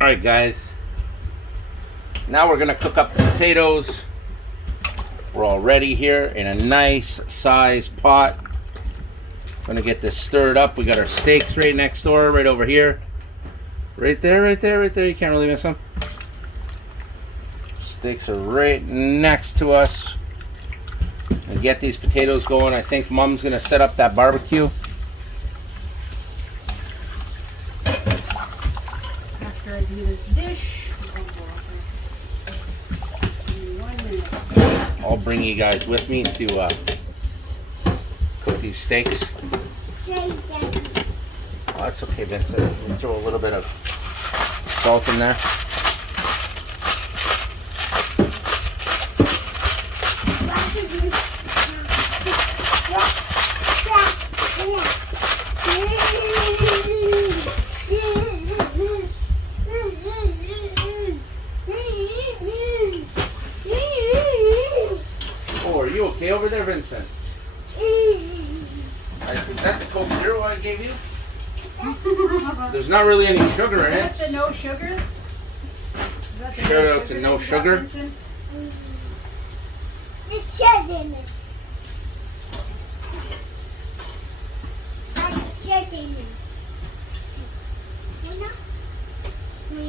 Alright guys, now we're going to cook up the potatoes. We're all ready here in a nice size pot. Going to get this stirred up. We got our steaks right next door, right over here. Right there, right there, right there. You can't really miss them. Steaks are right next to us. And get these potatoes going. I think Mom's going to set up that barbecue. After I do this dish, I'll bring you guys with me to cook these steaks. Oh, that's okay, Vincent. We'll throw a little bit of salt in there. Oh, are you okay over there, Vincent? Is that the Coke Zero I gave you? There's not really any sugar in Is it. that the no sugar? Is that the Shout out to No Sugar. Vincent? The sugar in it. Sugar in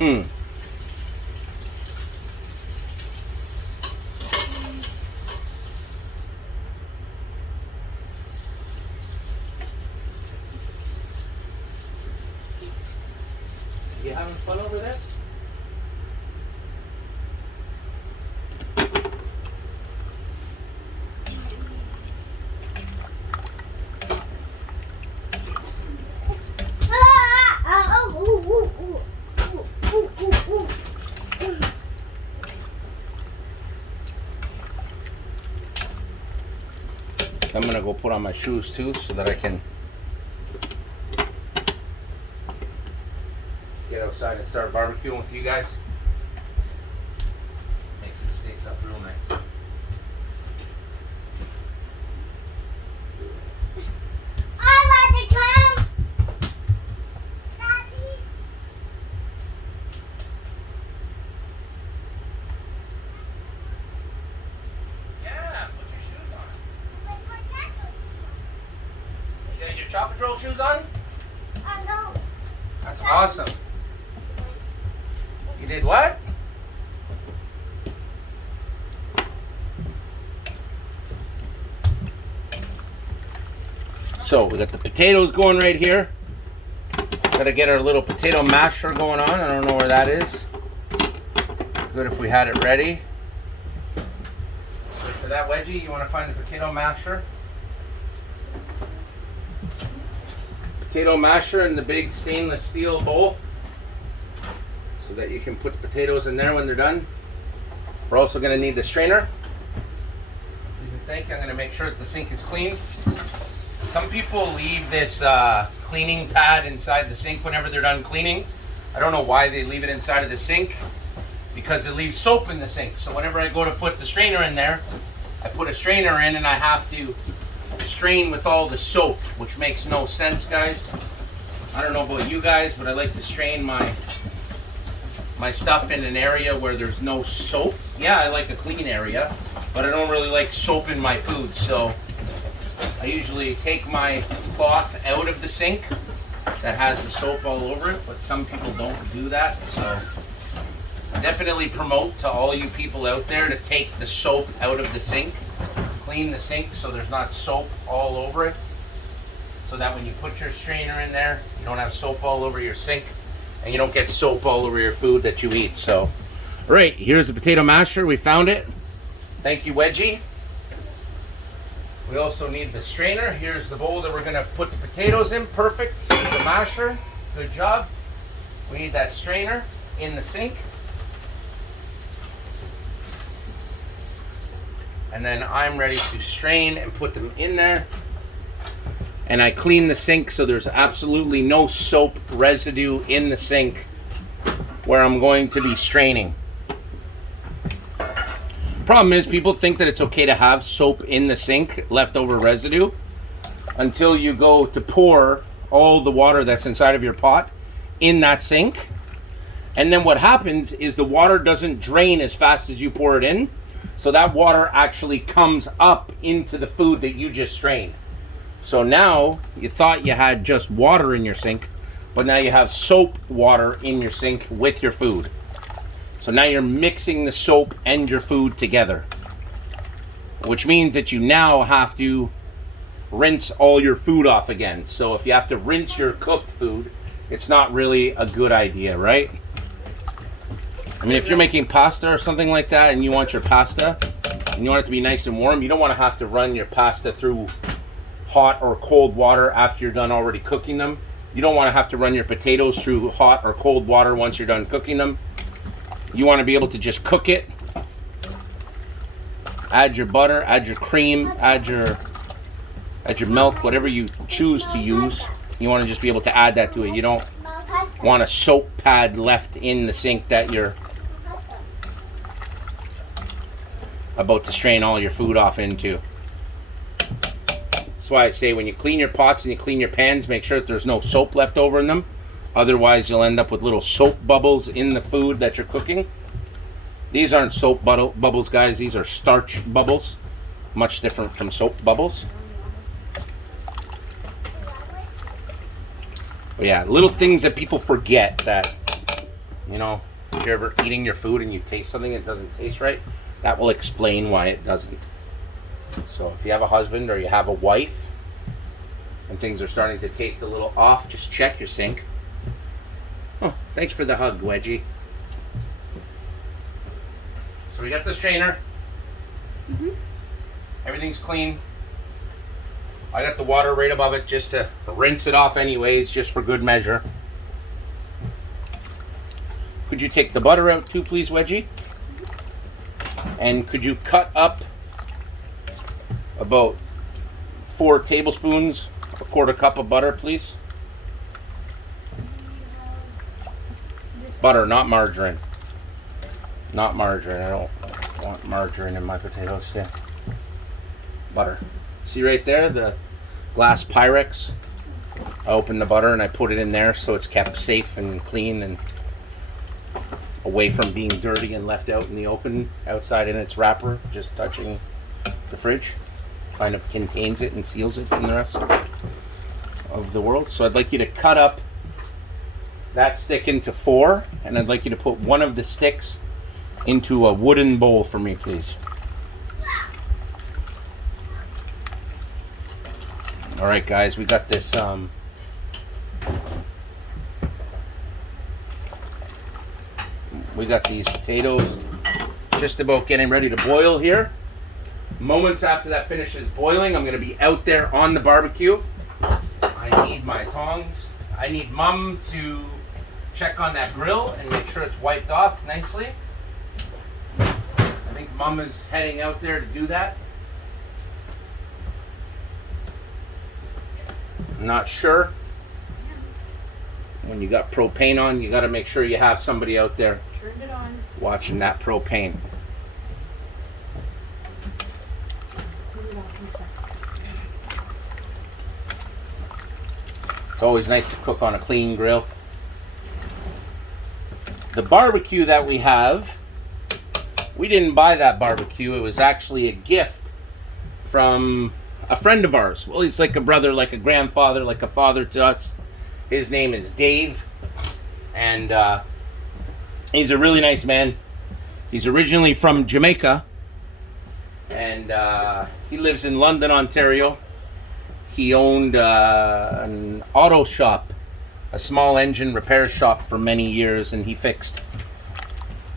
it. Hmm. You having fun over there? I'm gonna go put on my shoes too so that I can get outside and start barbecuing with you guys. Make these steaks up real nice. I want to come. Daddy. Yeah, put your shoes on. You got your Paw Patrol shoes on? I know. That's awesome. You did what? So we got the potatoes going right here. Gotta get our little potato masher going on. I don't know where that is. Good if we had it ready. So for that wedgie, you want to find the potato masher. Potato masher in the big stainless steel bowl so that you can put the potatoes in there when they're done. We're also going to need the strainer. Please and thank you. I'm going to make sure that the sink is clean. Some people leave this cleaning pad inside the sink whenever they're done cleaning. I don't know why they leave it inside of the sink, because it leaves soap in the sink. So whenever I go to put the strainer in there, I put a strainer in and I have to strain with all the soap, which makes no sense, guys. I don't know about you guys, but I like to strain my stuff in an area where there's no soap. Yeah, I like a clean area, but I don't really like soap in my food. So I usually take my cloth out of the sink that has the soap all over it, but some people don't do that. So definitely promote to all you people out there to take the soap out of the sink. Clean the sink so there's not soap all over it, so that when you put your strainer in there, you don't have soap all over your sink and you don't get soap all over your food that you eat. So, all right, here's the potato masher. We found it. Thank you, Wedgie. We also need the strainer. Here's the bowl that we're going to put the potatoes in. Perfect. Here's the masher. Good job. We need that strainer in the sink. And then I'm ready to strain and put them in there. And I clean the sink so there's absolutely no soap residue in the sink where I'm going to be straining. Problem is, people think that it's okay to have soap in the sink, leftover residue, until you go to pour all the water that's inside of your pot in that sink. And then what happens is the water doesn't drain as fast as you pour it in. So that water actually comes up into the food that you just strained. So now you thought you had just water in your sink, but now you have soap water in your sink with your food. So now you're mixing the soap and your food together, which means that you now have to rinse all your food off again. So if you have to rinse your cooked food, it's not really a good idea, right? I mean, if you're making pasta or something like that and you want your pasta and you want it to be nice and warm, you don't want to have to run your pasta through hot or cold water after you're done already cooking them. You don't want to have to run your potatoes through hot or cold water once you're done cooking them. You want to be able to just cook it. Add your butter, add your cream, add your milk, whatever you choose to use. You want to just be able to add that to it. You don't want a soap pad left in the sink that you're about to strain all your food off into. That's why I say when you clean your pots and you clean your pans, make sure that there's no soap left over in them. Otherwise, you'll end up with little soap bubbles in the food that you're cooking. These aren't soap bubbles, guys. These are starch bubbles. Much different from soap bubbles. But yeah, little things that people forget that, you know, if you're ever eating your food and you taste something that doesn't taste right, that will explain why it doesn't. So if you have a husband or you have a wife and things are starting to taste a little off, just check your sink. Oh, thanks for the hug, Wedgie. So we got the strainer. Everything's clean. I got the water right above it just to rinse it off anyways, just for good measure. Could you take the butter out too, please, Wedgie? And could you cut up about 4 tablespoons, a quarter cup of butter, please? Butter, not margarine. Not margarine. I don't want margarine in my potatoes. Yeah. Butter. See right there, the glass Pyrex? I opened the butter and I put it in there so it's kept safe and clean and away from being dirty and left out in the open outside in its wrapper, just touching the fridge. Kind of contains it and seals it from the rest of the world. So I'd like you to cut up that stick into 4, and I'd like you to put one of the sticks into a wooden bowl for me, please. All right, guys, we got this we got these potatoes just about getting ready to boil here. Moments after that finishes boiling, I'm going to be out there on the barbecue. I need my tongs. I need Mom to check on that grill and make sure it's wiped off nicely. I think Mom is heading out there to do that. I'm not sure. When you got propane on, you got to make sure you have somebody out there Turned it on. watching that propane. Turn it off in a second. It's always nice to cook on a clean grill. The barbecue that we have, we didn't buy that barbecue. It was actually a gift from a friend of ours. Well, he's like a brother, like a grandfather, like a father to us. His name is Dave, and he's a really nice man. He's originally from Jamaica, and he lives in London, Ontario. He owned an auto shop, a small engine repair shop for many years, and he fixed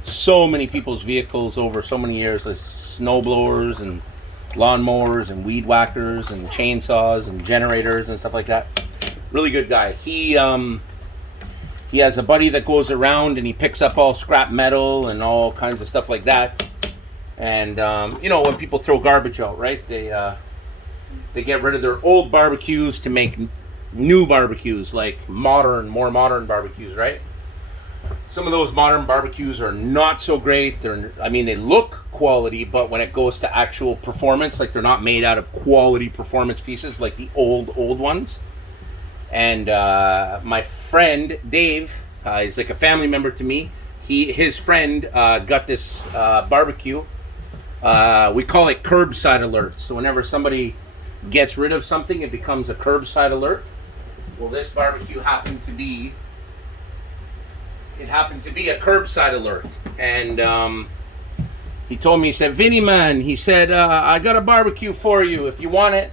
so many people's vehicles over so many years, like snowblowers and lawnmowers and weed whackers and chainsaws and generators and stuff like that. Really good guy. He has a buddy that goes around and he picks up all scrap metal and all kinds of stuff like that. And you know, when people throw garbage out, right? They get rid of their old barbecues to make new barbecues, like more modern barbecues, right? Some of those modern barbecues are not so great. They look quality, but when it goes to actual performance, like they're not made out of quality performance pieces like the old ones. And my friend Dave, he's like a family member to me. His friend got this barbecue. We call it curbside alert. So whenever somebody gets rid of something, it becomes a curbside alert. Well, this barbecue happened to be a curbside alert, and he told me, he said, Vinny man, he said, I got a barbecue for you if you want it.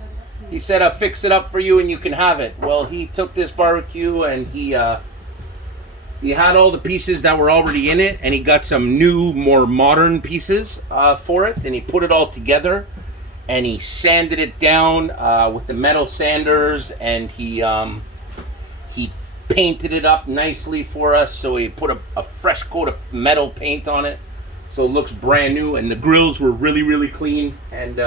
He said, I'll fix it up for you and you can have it. Well, he took this barbecue and he had all the pieces that were already in it, and he got some new, more modern pieces for it, and he put it all together, and he sanded it down with the metal sanders, and he painted it up nicely for us. So he put a fresh coat of metal paint on it, so it looks brand new, and the grills were really, really clean, and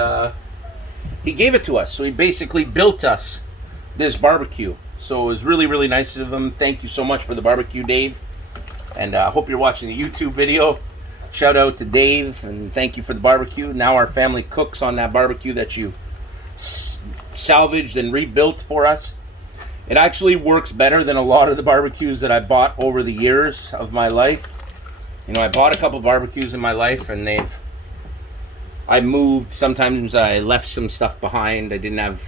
he gave it to us. So he basically built us this barbecue. So it was really, really nice of him. Thank you so much for the barbecue, Dave. And I hope you're watching the YouTube video. Shout out to Dave, and thank you for the barbecue. Now our family cooks on that barbecue that you salvaged and rebuilt for us. It actually works better than a lot of the barbecues that I bought over the years of my life. You know, I bought a couple barbecues in my life, and I moved. Sometimes I left some stuff behind. I didn't have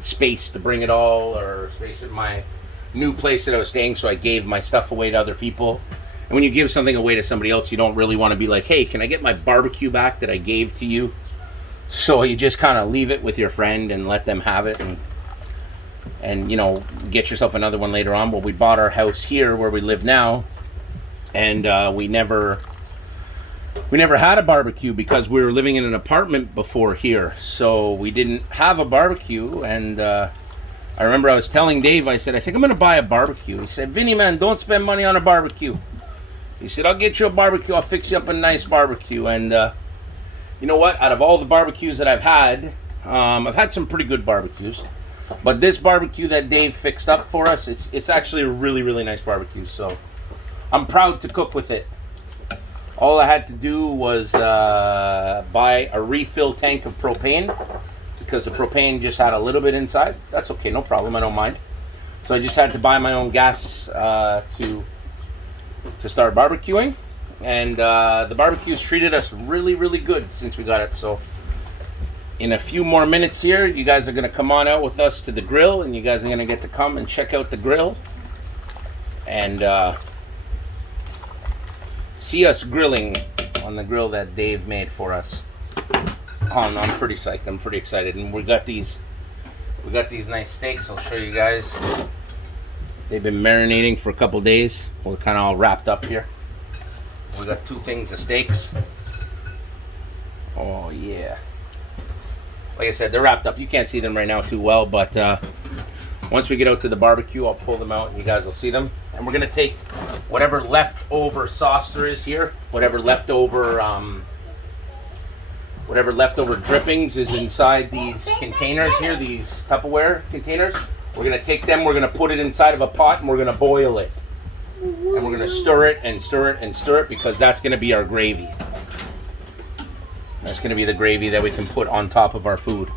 space to bring it all, or space at my new place that I was staying, so I gave my stuff away to other people. And when you give something away to somebody else, you don't really want to be like, hey, can I get my barbecue back that I gave to you? So you just kind of leave it with your friend and let them have it, and you know, get yourself another one later on. Well, we bought our house here where we live now, and we never had a barbecue because we were living in an apartment before here, so we didn't have a barbecue. And I remember I was telling Dave, I said, I think I'm gonna buy a barbecue. He said, Vinny man, don't spend money on a barbecue. He said, I'll get you a barbecue, I'll fix you up a nice barbecue. And you know what, out of all the barbecues that I've had some pretty good barbecues, but this barbecue that Dave fixed up for us, it's actually a really, really nice barbecue. So I'm proud to cook with it. All I had to do was buy a refill tank of propane, because the propane just had a little bit inside. That's okay, no problem, I don't mind. So I just had to buy my own gas to start barbecuing. And the barbecue's treated us really, really good since we got it. So in a few more minutes here, you guys are going to come on out with us to the grill, and you guys are going to get to come and check out the grill and see us grilling on the grill that Dave made for us. I'm pretty psyched. I'm pretty excited. And we got these nice steaks. I'll show you guys. They've been marinating for a couple days. We're kind of all wrapped up here. We got 2 things of steaks. Oh yeah. Like I said, they're wrapped up. You can't see them right now too well, but once we get out to the barbecue, I'll pull them out and you guys will see them. And we're gonna take whatever leftover sauce there is here, whatever leftover drippings is inside these containers here, these Tupperware containers. We're gonna take them, we're gonna put it inside of a pot, and we're gonna boil it. And we're gonna stir it and stir it and stir it, because that's gonna be our gravy. That's gonna be the gravy that we can put on top of our food.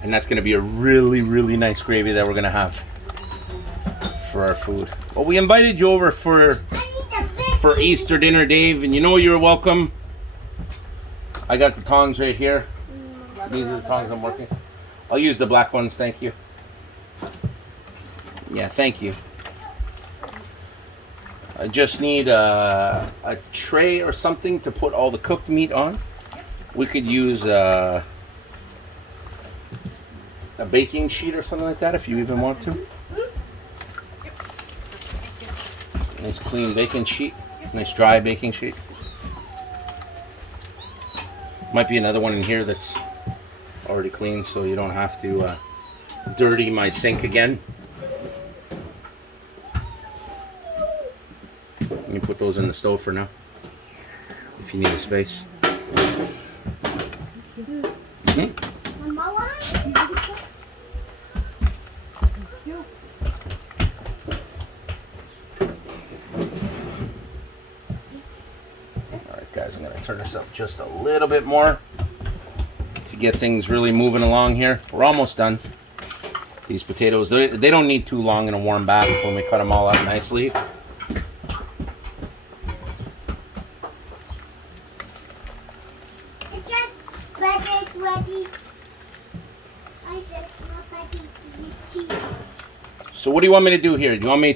And that's gonna be a really, really nice gravy that we're gonna have for our food. Well, we invited you over for Easter dinner, Dave, and you know you're welcome. I got the tongs right here. These are the tongs I'm working. I'll use the black ones, thank you. Yeah, thank you. I just need a tray or something to put all the cooked meat on. We could use a baking sheet or something like that if you even want to. Nice clean baking sheet. Nice dry baking sheet. Might be another one in here that's already clean, so you don't have to dirty my sink again. You can put those in the stove for now if you need a space. Alright guys, I'm going to turn this up just a little bit more to get things really moving along here. We're almost done. These potatoes, they don't need too long in a warm bath when we cut them all up nicely. It's just ready. I just not ready to eat cheese. So what do you want me to do here? Do you want me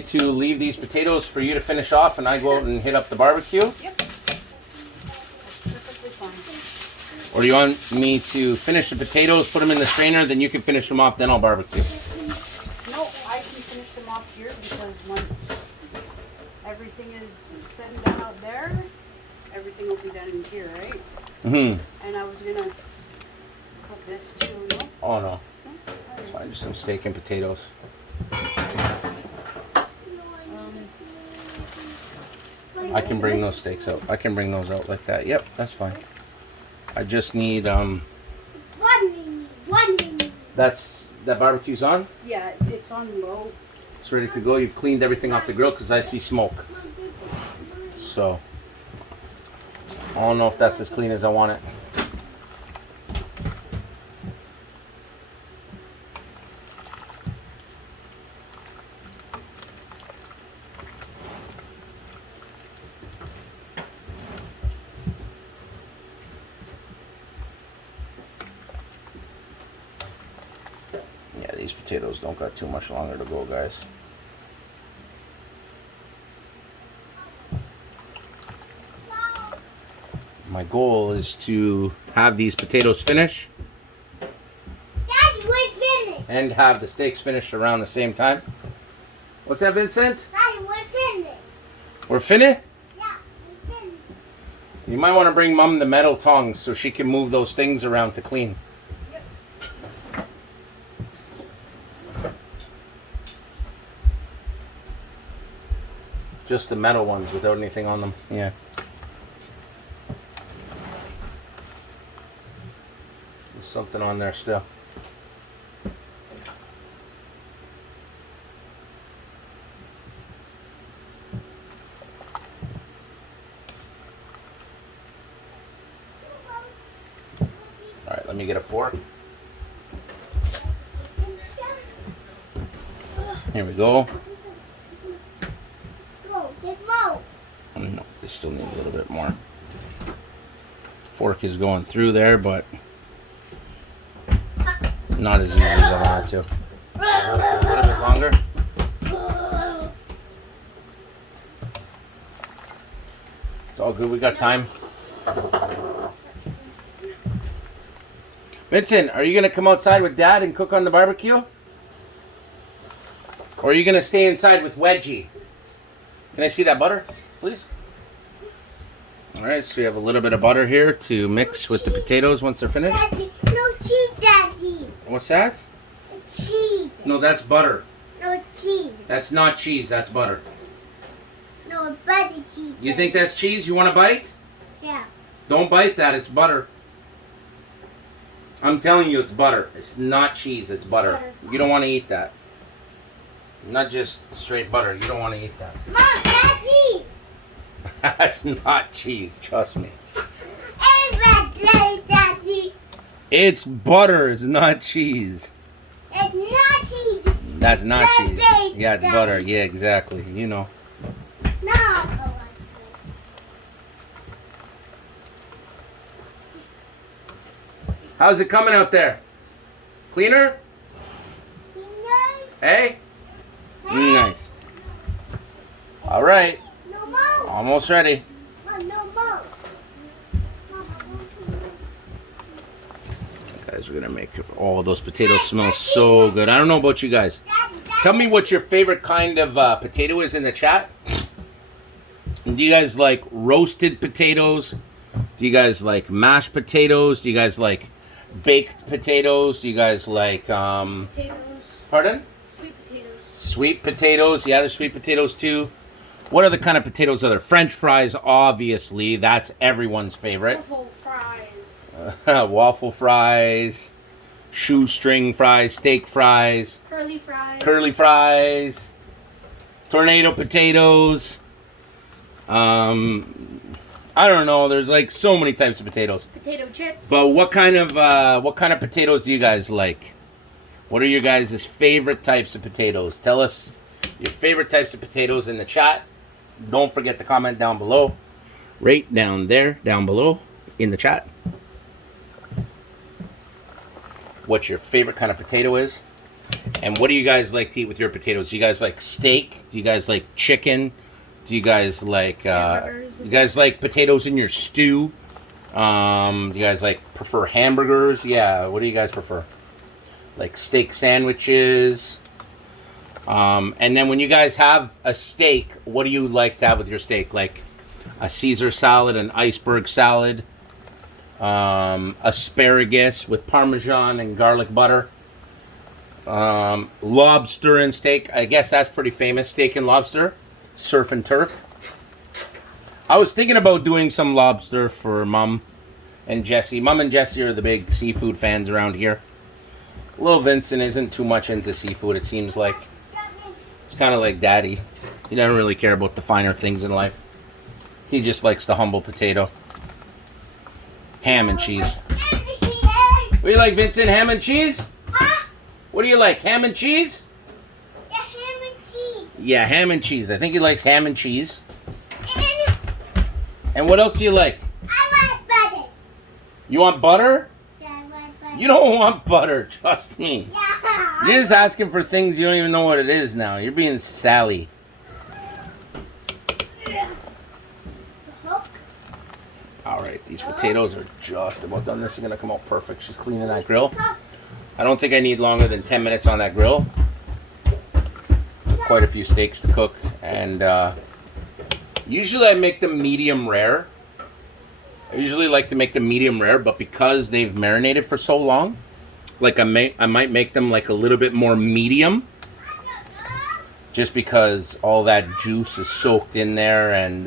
to leave these potatoes for you to finish off and I go out and hit up the barbecue? Yep. Perfectly fine. Or do you want me to finish the potatoes, put them in the strainer, then you can finish them off, then I'll barbecue? No, I can finish them off here because once everything is said and done out there, everything will be done in here, right? Mm-hmm. And I was gonna cook this too, no? Oh no. No? It's fine, just some steak and potatoes. I can bring those steaks out. I can bring those out like that. Yep, that's fine. I just need One minute. that barbecue's on. Yeah, it's on low. It's ready to go. You've cleaned everything off the grill because I see smoke. So I don't know if that's as clean as I want it. Yeah, these potatoes don't got too much longer to go, guys. My goal is to have these potatoes finish Daddy, we're finished. and have the steaks finished around the same time. What's that, Vincent? Daddy, we're finished. We're finished? Yeah, we're finished. You might want to bring Mom the metal tongs so she can move those things around to clean. Just the metal ones without anything on them. Yeah. There's something on there still. Alright, let me get a fork. Here we go. Go, get more. No, they still need a little bit more. Fork is going through there, but not as easy as I wanted to. So a little bit longer. It's all good. We got time. Vincent, are you going to come outside with Dad and cook on the barbecue? Or are you going to stay inside with Wedgie? Can I see that butter, please? All right, so we have a little bit of butter here to mix with the potatoes once they're finished. Daddy, no cheese, Daddy. What's that? Cheese. No, that's butter. No cheese. That's not cheese, that's butter. No butter cheese. You think that's cheese? You want to bite? Yeah. Don't bite that, it's butter. I'm telling you, it's butter. It's not cheese, it's butter. You don't want to eat that. Not just straight butter, you don't want to eat that. Mom, Daddy. That's not cheese, trust me. Every Daddy. It's butter, it's not cheese. It's not cheese. That's not cheese. Daddy, Yeah, it's Daddy. butter. Yeah, exactly. You know. No. How's it coming out there? Cleaner? Hey? Nice. All right. No more. Almost ready. Mom, no more. Guys, we're going to make all of those potatoes smell so good. I don't know about you guys. Daddy, Tell me what your favorite kind of potato is in the chat. Do you guys like roasted potatoes? Do you guys like mashed potatoes? Do you guys like baked potatoes? Do you guys like, Potatoes. pardon? Sweet potatoes. Sweet potatoes. Yeah, there's sweet potatoes too. What other kind of potatoes are there? French fries, obviously. That's everyone's favorite. Waffle fries. Waffle fries, shoestring fries, steak fries, Curly fries. curly fries, tornado potatoes. I don't know. There's like so many types of potatoes. Potato chips. But what kind of potatoes do you guys like? What are your guys' favorite types of potatoes? Tell us your favorite types of potatoes in the chat. Don't forget to comment down below. Right down there, down below in the chat. What your favorite kind of potato is. And what do you guys like to eat with your potatoes? Do you guys like steak? Do you guys like chicken? Do you guys like you guys like potatoes in your stew? Do you guys like prefer hamburgers? Yeah, what do you guys prefer? Like steak sandwiches? And then when you guys have a steak, what do you like to have with your steak? Like a Caesar salad, an iceberg salad, asparagus with Parmesan and garlic butter, lobster and steak. I guess that's pretty famous. Steak and lobster, surf and turf. I was thinking about doing some lobster for Mom and Jesse. Mom and Jesse are the big seafood fans around here. Little Vincent isn't too much into seafood, it seems like. It's kind of like Daddy. He doesn't really care about the finer things in life. He just likes the humble potato. Ham and cheese. What do you like, Vincent? Ham and cheese? Huh? What do you like? Ham and cheese? Yeah, ham and cheese. Yeah, ham and cheese. I think he likes ham and cheese. And And what else do you like? I want butter. You want butter? Yeah, I want butter. You don't want butter, trust me. Yeah. You're just asking for things you don't even know what it is now. You're being Sally. Hook. Alright, these potatoes are just about done. This is going to come out perfect. She's cleaning that grill. I don't think I need longer than 10 minutes on that grill. Quite a few steaks to cook. And usually I make them medium rare. I usually like to make them medium rare, but because they've marinated for so long, like I might make them like a little bit more medium. Just because all that juice is soaked in there, and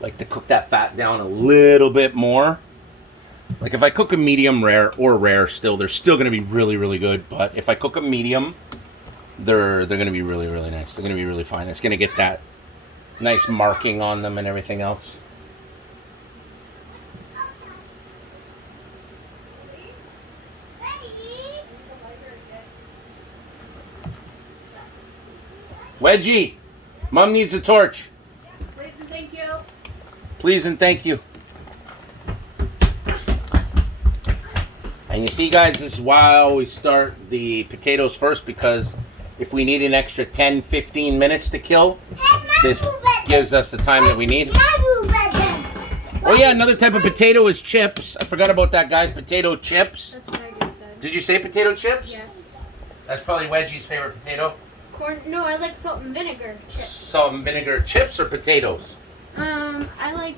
like to cook that fat down a little bit more. Like if I cook a medium rare or rare still, they're still going to be really, really good. But if I cook a medium, they're going to be really, really nice. They're going to be really fine. It's going to get that nice marking on them and everything else. Wedgie, Mom needs a torch. Please and thank you. Please and thank you. And you see, guys, this is why I always start the potatoes first, because if we need an extra 10, 15 minutes to kill, this gives us the time that we need. Oh yeah, another type of potato is chips. I forgot about that, guys. Potato chips. That's what I just said. Did you say potato chips? Yes. That's probably Wedgie's favorite potato. Corn. No, I like salt and vinegar chips. Salt and vinegar chips or potatoes? I like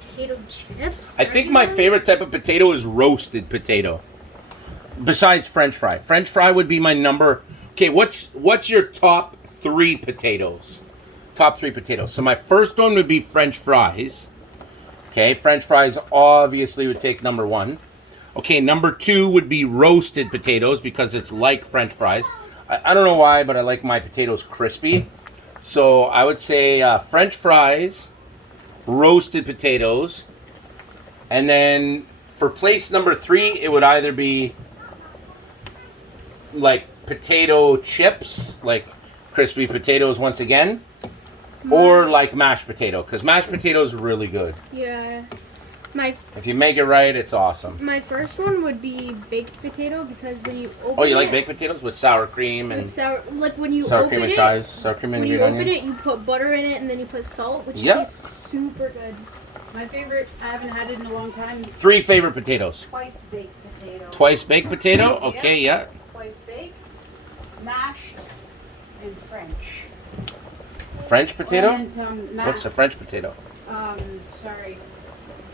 potato chips. I think my favorite type of potato is roasted potato. Besides French fry. French fry would be my number. Okay, what's your top 3 potatoes? Top 3 potatoes. So my first one would be French fries. Okay, French fries obviously would take number 1. Okay, number 2 would be roasted potatoes because it's like French fries. I don't know why, but I like my potatoes crispy. So I would say French fries, roasted potatoes, and then for place number 3, it would either be like potato chips, like crispy potatoes once again, or like mashed potato, because mashed potato is really good. Yeah. If you make it right, it's awesome. My first one would be baked potato, because when you open Oh, you like it, baked potatoes with sour cream and with sour, like when you sour open cream and it, chives, sour cream and when you green open onions? it, you put butter in it, and then you put salt, which Yep. tastes super good. My favorite, I haven't had it in a long time. 3 favorite potatoes. Twice baked potato. Twice baked potato? Okay, yeah. Twice baked, mashed, and French. French potato? And, What's a French potato? Sorry.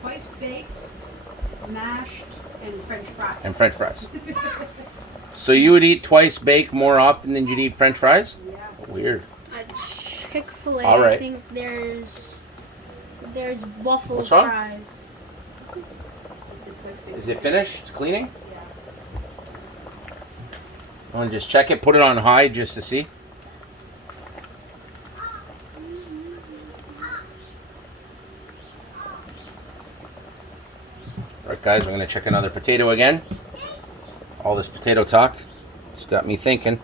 Twice baked, mashed, and French fries. And French fries. So you would eat twice baked more often than you'd eat French fries? Yeah. Weird. At Chick-fil-A, All right. I think there's waffle What's wrong? fries. Is it finished cleaning? Yeah. I want to just check it, put it on high just to see. guys, we're gonna check another potato again. All this potato talk has got me thinking.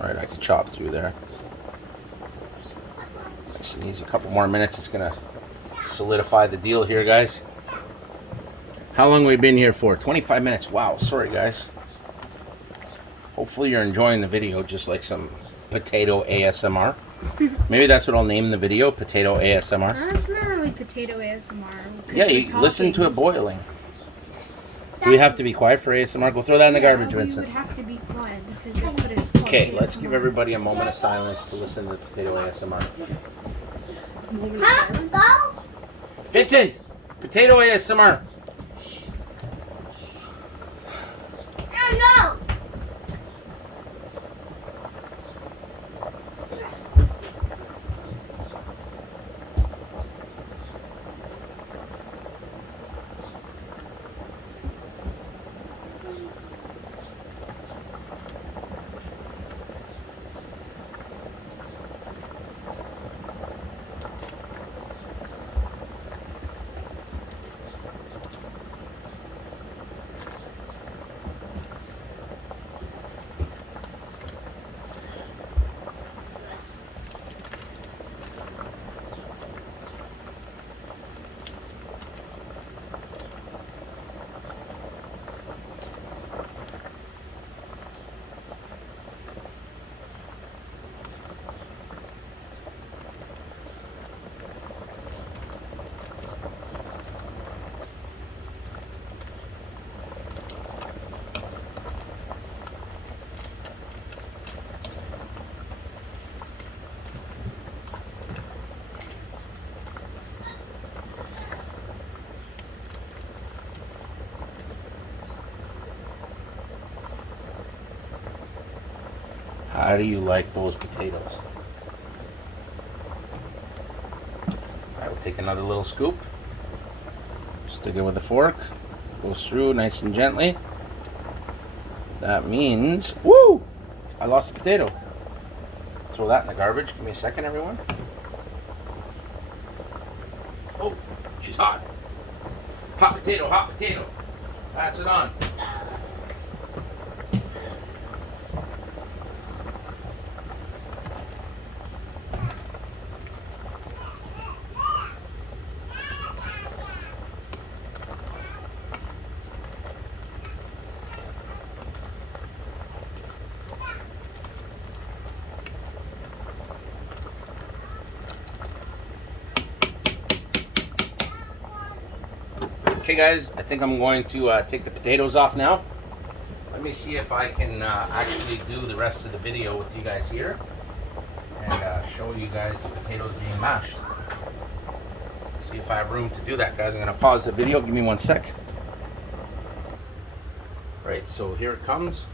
Alright, I could chop through there. Nice and easy. A couple more minutes. It's gonna solidify the deal here, guys. How long have we been here for? 25 minutes. Wow, sorry guys. Hopefully you're enjoying the video just like some potato ASMR. Maybe that's what I'll name the video, potato ASMR. It's not really potato ASMR. Yeah, you listen to it boiling. Do we have to be quiet for ASMR? Go throw that in the garbage, We would Vincent. have to be quiet because that's what it's called. Okay, let's give ASMR. everybody a moment of silence to listen to the potato ASMR. Huh? Go? Vincent! Potato ASMR! No. How do you like those potatoes? I will take another little scoop. Stick it with a fork. Goes through nice and gently. That means, woo! I lost a potato. Throw that in the garbage. Give me a second, everyone. Oh, she's hot. Hot potato, hot potato. Pass it on. Okay guys, I think I'm going to take the potatoes off now. Let me see if I can actually do the rest of the video with you guys here and show you guys the potatoes being mashed. See if I have room to do that, guys. I'm going to pause the video. Give me 1 sec. Right, so here it comes.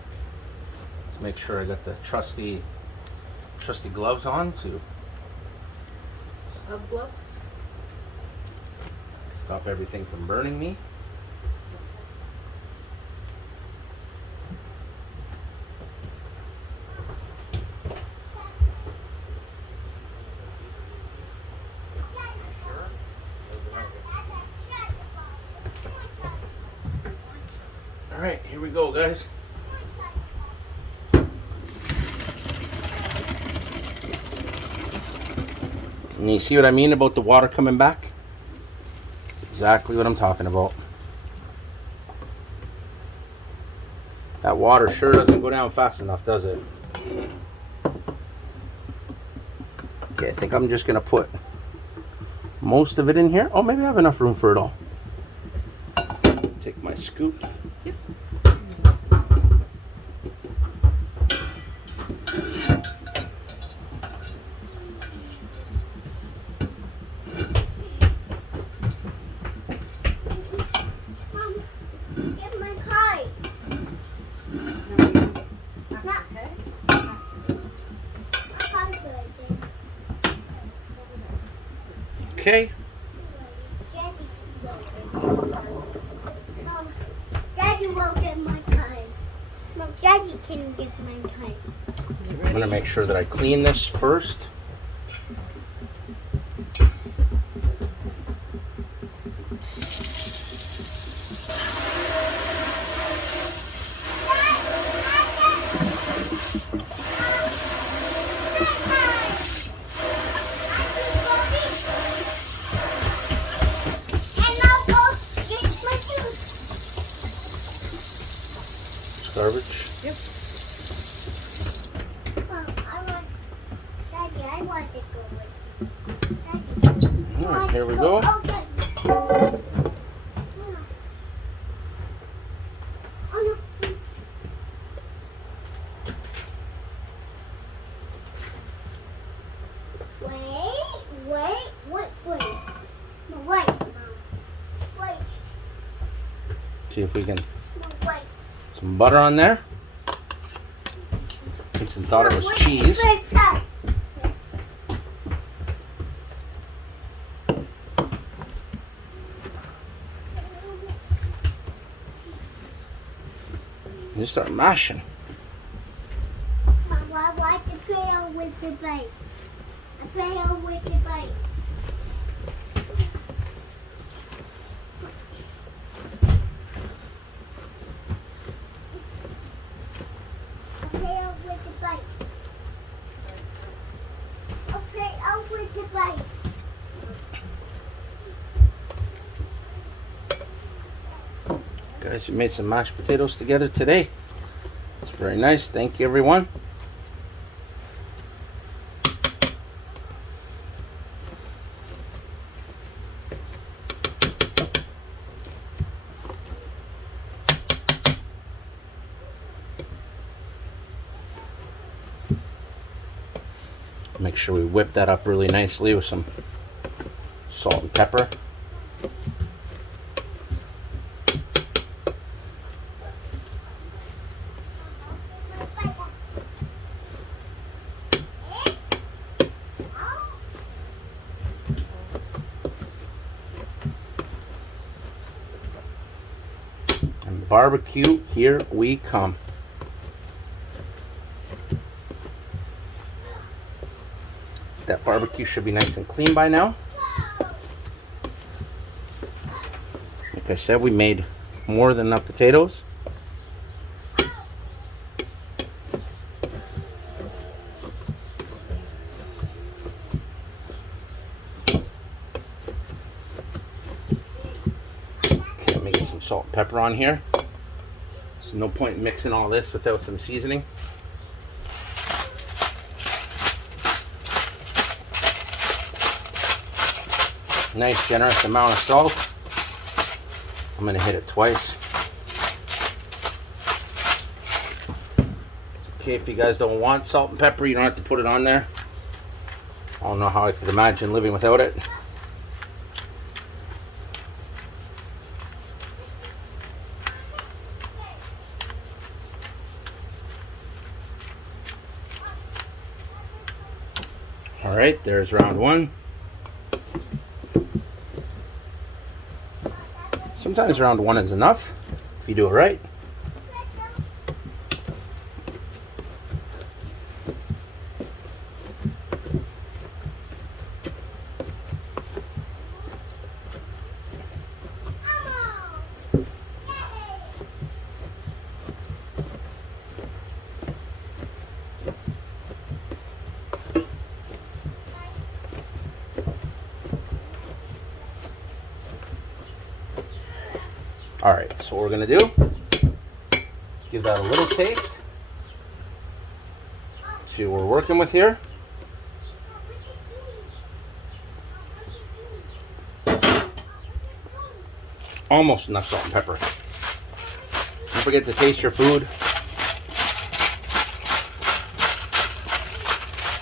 Let's make sure I got the trusty gloves on to gloves. stop everything from burning me. All right, here we go, guys. And you see what I mean about the water coming back? It's exactly what I'm talking about. That water sure doesn't go down fast enough, does it? Okay, I think I'm just gonna put most of it in here. Oh, maybe I have enough room for it all. Take my scoop. Get my kite. Okay. Daddy won't get my kite. No, Daddy can get my kite. I'm gonna make sure that I clean this first. I want to go with you. Daddy. All right, here we go. Okay. Oh, no. Wait. No, wait, Mom. Wait. See if we can No, wait. some butter on there. Jason thought it was Wait, cheese. wait, stop. You start mashing. I want to play on with the bike. I play on with the bike. I play on with the bike. I play on with the bike. Guys, you made some mashed potatoes together today. It's very nice. Thank you, everyone. Make sure we whip that up really nicely with some salt and pepper. And barbecue, here we come. That barbecue should be nice and clean by now. Like I said, we made more than enough potatoes. Okay, I'm making some salt and pepper on here. There's no point in mixing all this without some seasoning. Nice generous amount of salt. I'm gonna hit it twice. It's okay if you guys don't want salt and pepper, you don't have to put it on there. I don't know how I could imagine living without it. All right, there's round one. Sometimes round one is enough if you do it right. All right, so what we're gonna do, give that a little taste. See what we're working with here. Almost enough salt and pepper. Don't forget to taste your food.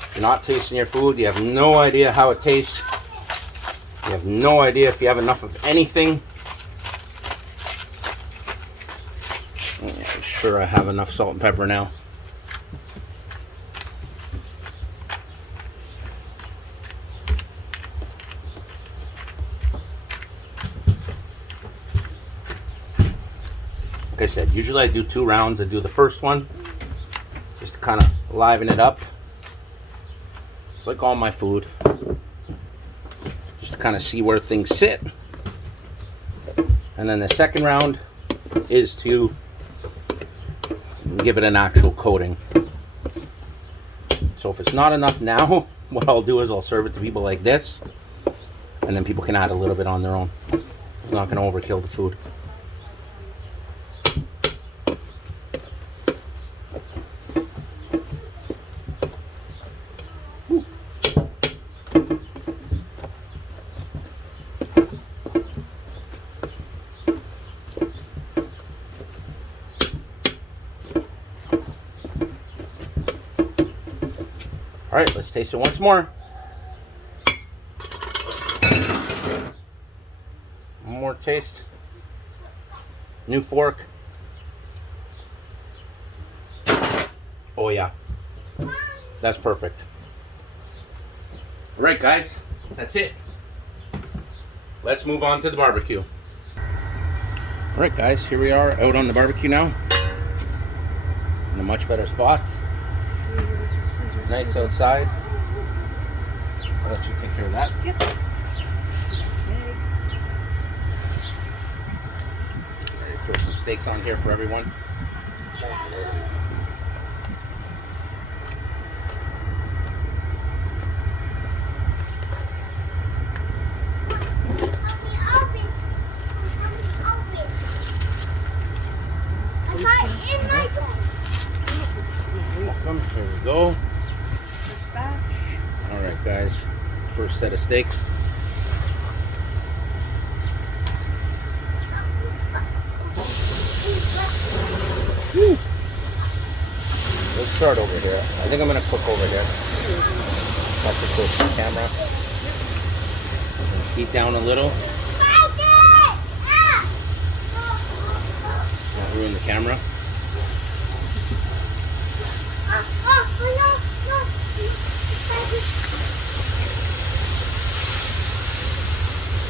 If you're not tasting your food, you have no idea how it tastes. You have no idea if you have enough of anything. I'm sure I have enough salt and pepper now. Like I said, usually I do 2 rounds. I do the first one just to kind of liven it up. It's like all my food. Just to kind of see where things sit. And then the second round is to give it an actual coating. So if it's not enough now, what I'll do is I'll serve it to people like this, and then people can add a little bit on their own. It's not going to overkill the food. All right, let's taste it once more. One more taste. New fork. Oh yeah, that's perfect. All right, guys, that's it. Let's move on to the barbecue. All right, guys, here we are out on the barbecue now. In a much better spot. Nice outside. I'll let you take care of that. Yep. Throw some steaks on here for everyone. Welcome. Here we go. First batch. All right, guys. First set of steaks. Let's start over here. I think I'm gonna cook over here. That's the close to the camera. Heat down a little. Not ruin the camera.